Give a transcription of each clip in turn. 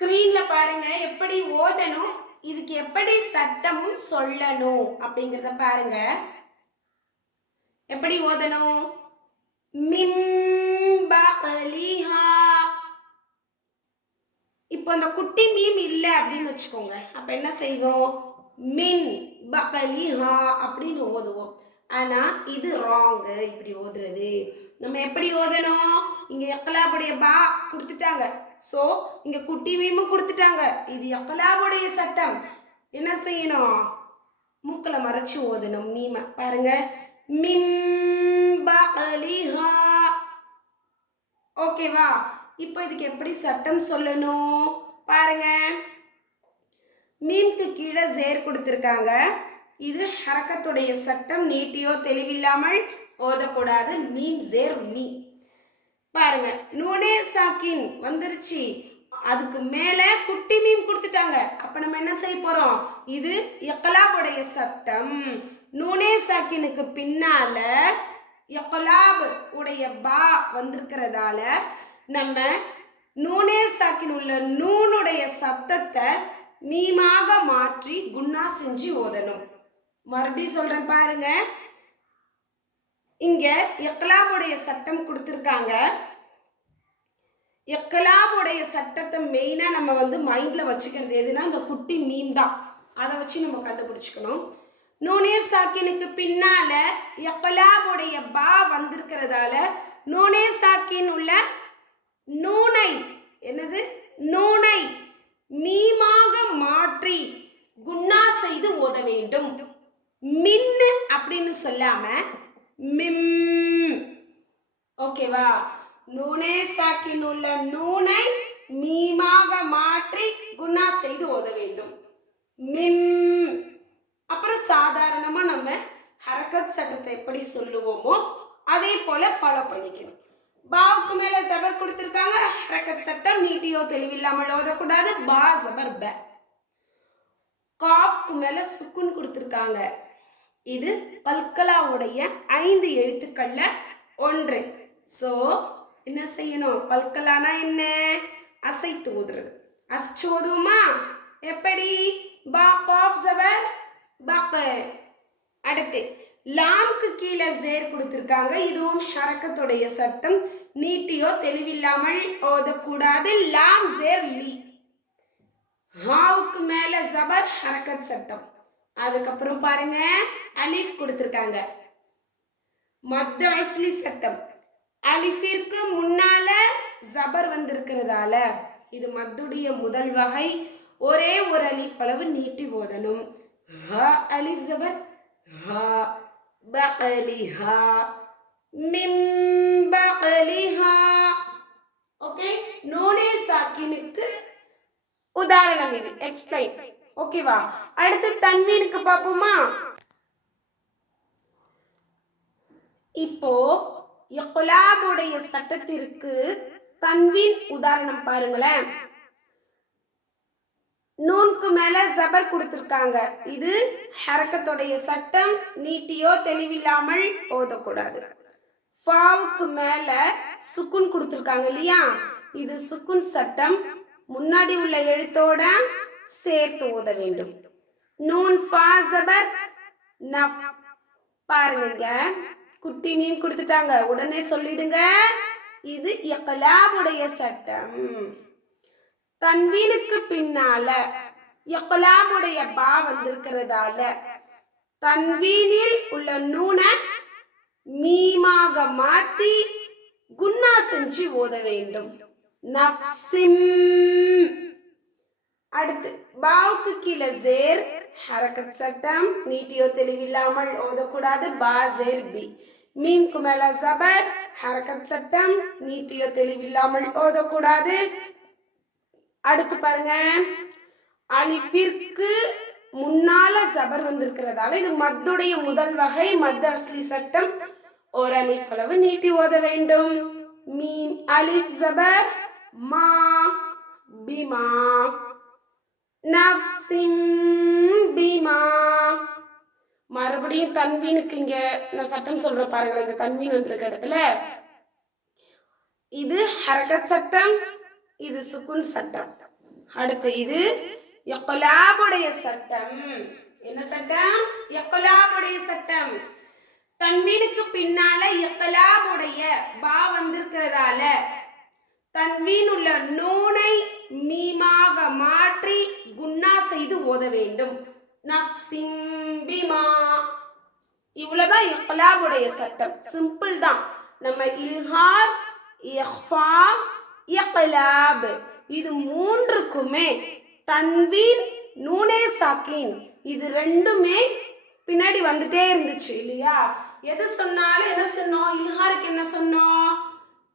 ஸ்கிரீன்ல பாருங்க எப்படி ஓதணும், இதுக்கு எப்படி சட்டமும் சொல்லணும் அப்படிங்கறத பாருங்க. எப்படி ஓதணும்? மின் பக்லிஹா. இப்போ அந்த குட்டி மீம் இல்ல அப்படின்னு வச்சுக்கோங்க. அப்ப என்ன செய்வோம்? மின் பக்லிஹா அப்படின்னு ஓதுவோம். ஆனா இது ராங். இப்படி ஓதுறது நம்ம எப்படி ஓதணும்? இங்க இக்லாபுடைய பா கொடுத்துட்டாங்க. சோ இங்க குட்டி மீமும் கொடுத்துட்டாங்க. இது இக்லாபுடைய சட்டம். என்ன செய்யணும்? மூக்கல மறைச்சு ஓதணும் மீம. பாருங்க, மின் பக்லிஹா. ஓகேவா? இப்போ இதுக்கு எப்படி சட்டம் சொல்லணும் பாருங்க. மீம்க்கு கீழே ஜேர் கொடுத்துருக்காங்க. இது ஹரக்கத்துடைய சட்டம். நீட்டியோ தெளிவில்லாமல் ஓதக்கூடாது. மீம் ஜேர் மீ. பாருங்க, நூனே சாக்கின் வந்துருச்சு. அதுக்கு மேல குட்டி மீம் கொடுத்துட்டாங்க. அப்ப நம்ம என்ன செய்ய போறோம்? இது இக்லாபுடைய சட்டம். நூனே சாக்கினுக்கு பின்னால இக்லாப் உடைய பா வந்திருக்கிறதால நம்ம நூனே சாக்கின் உள்ள நூனுடைய சத்தத்தை மீமாக மாற்றி குன்னா செஞ்சு ஓதணும். மறுபடியும் சொல்றேன் பாருங்க. இங்க இக்லாபுடைய சட்டம் கொடுத்துருக்காங்க. இக்லாபுடைய சட்டத்தை மெயினா நம்ம மைண்ட்ல வச்சுக்கிறது எதுனா இந்த குட்டி மீம் தான். அதை வச்சு நம்ம கண்டுபிடிச்சுக்கணும். நூனே சாக்கினுக்கு பின்னால இக்லாபுடைய பா வந்திருக்கிறதால நூனே சாக்கின் உள்ள நூனை என்னது நூனை மீமாக மாற்றி குன்னா செய்து ஓத வேண்டும். மின் அப்படின்னு சொல்லாம மிம். ஓகேவா? நூனே சாக்கின் உள்ள நூனை மீமாக மாற்றி குன்னா செய்து ஓத வேண்டும். மிம். அப்புறம் சாதாரணமா நம்ம ஹரக்கத் சட்டத்தை எப்படி சொல்லுவோமோ அதே போல ஃபாலோ பண்ணிக்கணும். பாவுக்கு மேல ஜபர் கொடுத்திருக்காங்க. ஹரக்கத் சட்டம் நீட்டியோ தெளிவில்லாமல் ஓதக்கூடாது. பா ஜபர் ப. காஃப்க்கு மேல சுக்குன் கொடுத்திருக்காங்க. இது பல்கலாவுடைய 5 எழுத்துக்கள்ல ஒன்று. சோ என்ன செய்யணும்? பல்கலானா என்ன? அசைத்து ஓதுறது. அசைச்சு ஓதுவோமா? எப்படி? பா காஃப் ஜபர் பக. அடுத்து லாம்க்கு கீழே ஜேர் கொடுத்திருக்காங்க. இதுவும் ஹரக்கத்துடைய சட்டம். நீட்டியோ தெளிவில்லாமல் ஓதக்கூடாது. லாம் ஜேர் லி. ஹாவுக்கு மேல ஜபர் ஹரக்கத் சட்டம். அதுக்கப்புறம் பாருங்க, அலிஃப் கொடுத்திருக்காங்க. மத் அஸ்லி சட்டம். அலிஃபிற்கு முன்னால ஜபர் வந்திருக்கிறதால இது மத்துடைய முதல் வகை. ஒரே ஒரு அலிஃப் அளவு நீட்டி ஓதணும். ஹ அலிஃப் ஜபர் ஹா. பக்லிஹா மின் பக்லிஹா. ஓகே, நூனே சாக்கினுக்கு உதாரணம் இது. எக்ஸ்பிளைன். ஓகேவா? அடுத்து தன்வீனுக்கு பாப்போமா? இப்போ இக்லாபுடைய சட்டத்திற்கு தன்வீன் உதாரணம் பாருங்களேன். நூனுக்கு மேல ஜபர் கொடுத்திருக்காங்க. இது ஹரக்கத்துடைய சட்டம். நீட்டியோ தெளிவில்லாமல் ஓதக்கூடாது. ஃபாவுக்கு மேல சுக்குன் கொடுத்திருக்காங்க இல்லையா? இது சுக்குன் சட்டம். முன்னாடி உள்ள எழுத்தோட சேர்த்து ஓத வேண்டும். நூன் ஃபா ஜபர் நஃப். பாருங்க, குட்டி மீன் கொடுத்துட்டாங்க. உடனே சொல்லிடுங்க, இது இக்லாபுடைய சட்டம். தன்வீனுக்கு பின்னால இக்லாபுடைய பா வந்திருக்கிறதால தன்வீனில் உள்ள நூனை மீமாக மாத்தி குன்னா செஞ்சு ஓத வேண்டும். நஃப்சிம். அடுத்து பாவுக்கு கீழே ஜேர் ஹரக்கத் சட்டம். நீட்டியோ தெளிவில்லாமல் ஓதக்கூடாது. பா ஜேர் பி. மீம்க்கு மேல ஜபர் ஹரக்கத் சட்டம். நீட்டியோ தெளிவில்லாமல் ஓதக்கூடாது. அடுத்து பாருங்க, அலிஃபிற்கு முன்னால ஜபர் வந்திருக்கிறதால இது மத்துடைய முதல் வகை. மத் அஸ்லி சட்டம். ஒரு அலிஃப் அளவு நீட்டி ஓத வேண்டும். மீம் அலிஃப் ஜபர் மா பிமா. நஃப்சிம் பிமா. மறுபடியும் தன்வீனுக்கு இங்க நான் சட்டம் சொல்றேன் பாருங்க. இந்த தன்வீன் வந்திருக்க இடத்துல இது ஹரக்கத் சட்டம். இது சுக்குன் சட்டம். அடுத்து இது இக்லாபுடைய சட்டம். என்ன சட்டம்? இக்லாபுடைய சட்டம். தன்வீனுக்கு பின்னால இக்லாபுடைய பா வந்திருக்கிறதால தன்வீன் உள்ள நூனை மீமாக மாற்றி குன்னா செய்து ஓத வேண்டும். நஃப்ஸின் பிமா. இவ்வளவுதான் இக்லாபுடைய சட்டம். சிம்பிள் தான். நம்ம இல்ஹார், இக்ஃபா, இக்லாப் இது மூன்றுக்குமே தன்வீன், நூனே சாக்கின் இது ரெண்டுமே பின்னாடி வந்துட்டே இருந்துச்சு இல்லையா? எது சொன்னாலும் என்ன சொன்னோம்? இல்ஹாருக்கு என்ன சொன்னோம்?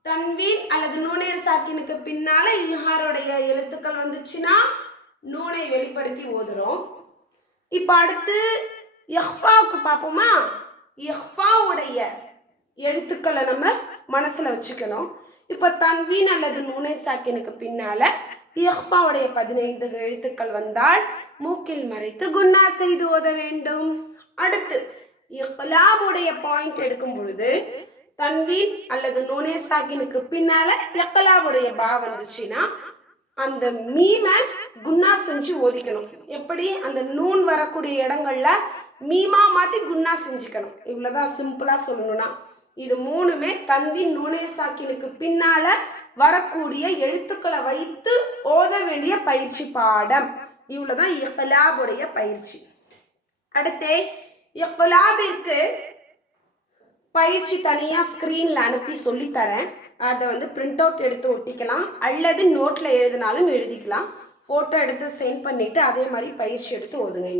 தன்வீன் அல்லது நூனே சாக்கினுக்கு பின்னால இல்ஹாருடைய எழுத்துக்கள் வந்துச்சுன்னா நூனை வெளிப்படுத்தி ஓதுறோம். இப்போ அடுத்து இஹ்ஃபாவுக்கு பார்ப்போமா? இஹ்ஃபாவுடைய எழுத்துக்களை நம்ம மனசுல வச்சுக்கணும். இப்போ தன்வீன் அல்லது நூனை சாக்கினுக்கு பின்னால இஹ்ஃபாவுடைய 15 எழுத்துக்கள் வந்தால் மூக்கில் மறைத்து குன்னா செய்து ஓத வேண்டும். அடுத்து இக்லாபுடைய பாயிண்ட் எடுக்கும் பொழுது தன்வீன் அல்லது நூனே சாக்கினுக்கு பின்னால இக்லாபுடைய பா வந்துச்சுன்னா அந்த மீமை குன்னா செஞ்சு ஓதிக்கணும். எப்படி? அந்த நூன் வரக்கூடிய இடங்கள்ல மீமா மாத்தி குன்னா செஞ்சுக்கணும். இவ்வளவுதான் சிம்பிளா சொல்லணும்னா. இது மூணுமே தன்வீன், நூனே சாக்கினுக்கு பின்னால வரக்கூடிய எழுத்துக்களை வைத்து ஓத வேண்டிய பயிற்சி பாடம். இவ்வளவுதான் இக்லாபுடைய பயிற்சி. அடுத்தே இக்லாபிற்கு பயிற்சி தனியாக ஸ்க்ரீனில் அனுப்பி சொல்லித்தரேன். அதை பிரிண்ட் அவுட் எடுத்து ஒட்டிக்கலாம் அல்லது நோட்டில் எழுதினாலும் எழுதிக்கலாம். ஃபோட்டோ எடுத்து சென்ட் பண்ணிவிட்டு அதே மாதிரி பயிற்சி எடுத்து ஓதுங்க.